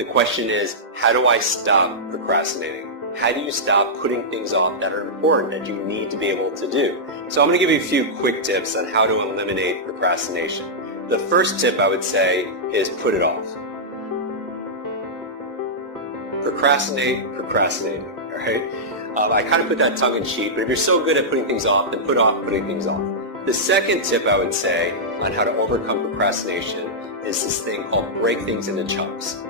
The question is, how do I stop procrastinating? How do you stop putting things off that are important, that you need to be able to do? So I'm going to give you a few quick tips on how to eliminate procrastination. The first tip I would say is put it off. Procrastinating, all right? I kind of put that tongue in cheek, but if you're so good at putting things off, then put off putting things off. The second tip I would say on how to overcome procrastination is this thing called break things into chunks.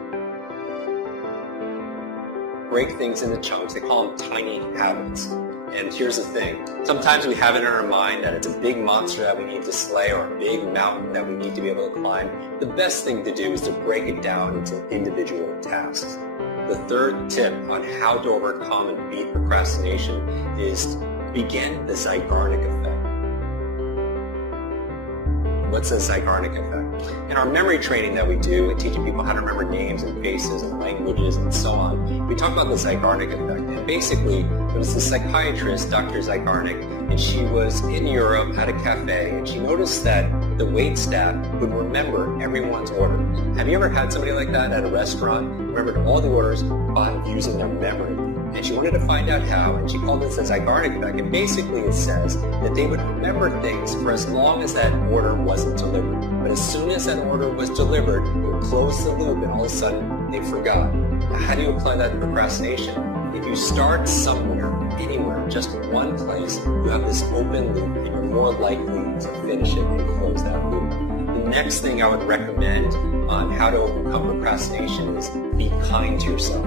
Break things into chunks. They call them tiny habits. And here's the thing. Sometimes we have it in our mind that it's a big monster that we need to slay or a big mountain that we need to be able to climb. The best thing to do is to break it down into individual tasks. The third tip on how to overcome and beat procrastination is begin the Zeigarnik effect. What's the Zeigarnik effect? In our memory training that we do, we're teaching people how to remember names and faces and languages and so on. We talk about the Zeigarnik effect. And basically, it was the psychiatrist, Dr. Zeigarnik, and she was in Europe at a cafe, and she noticed that the wait staff would remember everyone's order. Have you ever had somebody like that at a restaurant? Remembered all the orders by using their memory. And she wanted to find out how, and she called this the Zeigarnik effect. And basically it says that they would remember things for as long as that order wasn't delivered. But as soon as that order was delivered, it would close the loop, and all of a sudden they forgot. Now, how do you apply that to procrastination? If you start somewhere, anywhere, just one place, you have this open loop, and you're more likely to finish it and close that loop. The next thing I would recommend on how to overcome procrastination is be kind to yourself.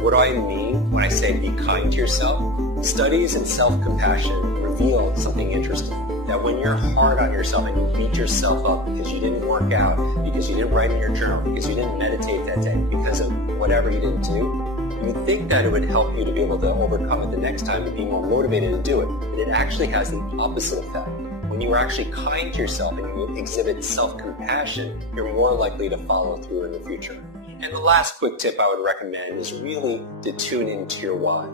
What do I mean when I say be kind to yourself? Studies in self-compassion reveal something interesting, that when you're hard on yourself and you beat yourself up because you didn't work out, because you didn't write in your journal, because you didn't meditate that day, because of whatever you didn't do, you'd think that it would help you to be able to overcome it the next time and be more motivated to do it. But it actually has the opposite effect. When you are actually kind to yourself and you exhibit self-compassion, you're more likely to follow through in the future. And the last quick tip I would recommend is really to tune into your why.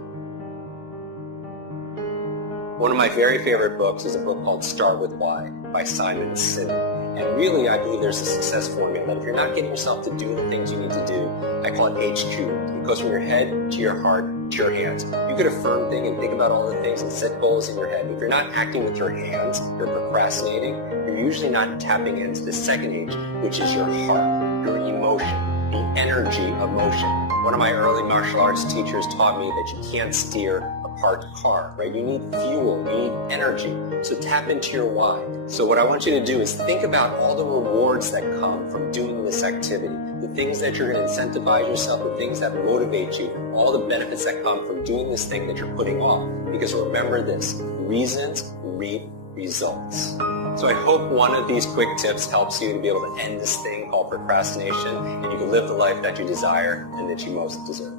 One of my very favorite books is a book called Start With Why by Simon Sinek. And really, I believe there's a success formula that if you're not getting yourself to do the things you need to do, I call it HQ. It goes from your head to your heart to your hands. You could affirm things and think about all the things and set goals in your head. If you're not acting with your hands, you're procrastinating, you're usually not tapping into the second H, which is your heart, your emotion. The energy of motion. One of my early martial arts teachers taught me that you can't steer a parked car, right? You need fuel, you need energy. So tap into your why. So what I want you to do is think about all the rewards that come from doing this activity, the things that you're going to incentivize yourself, the things that motivate you, all the benefits that come from doing this thing that you're putting off. Because remember this, reasons reap results. So I hope one of these quick tips helps you to be able to end this thing called procrastination, and you can live the life that you desire and that you most deserve.